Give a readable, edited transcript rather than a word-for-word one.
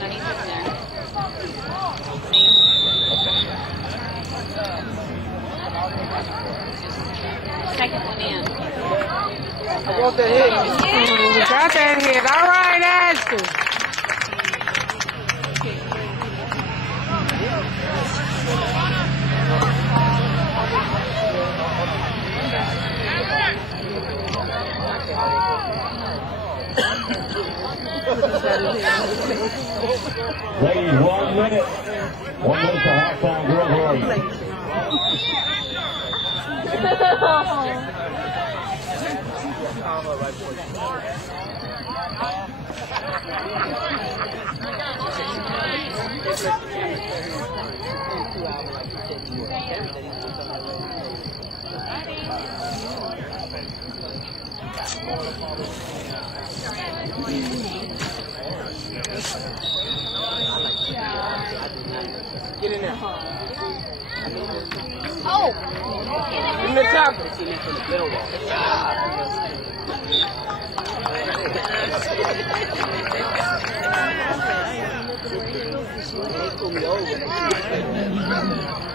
Second one in. I got the hit. You got that hit. All right, Ashton. Ladies, 1 minute. 1 minute to halftime, girls. Get in there. Oh! Give me the top. They pulled me over.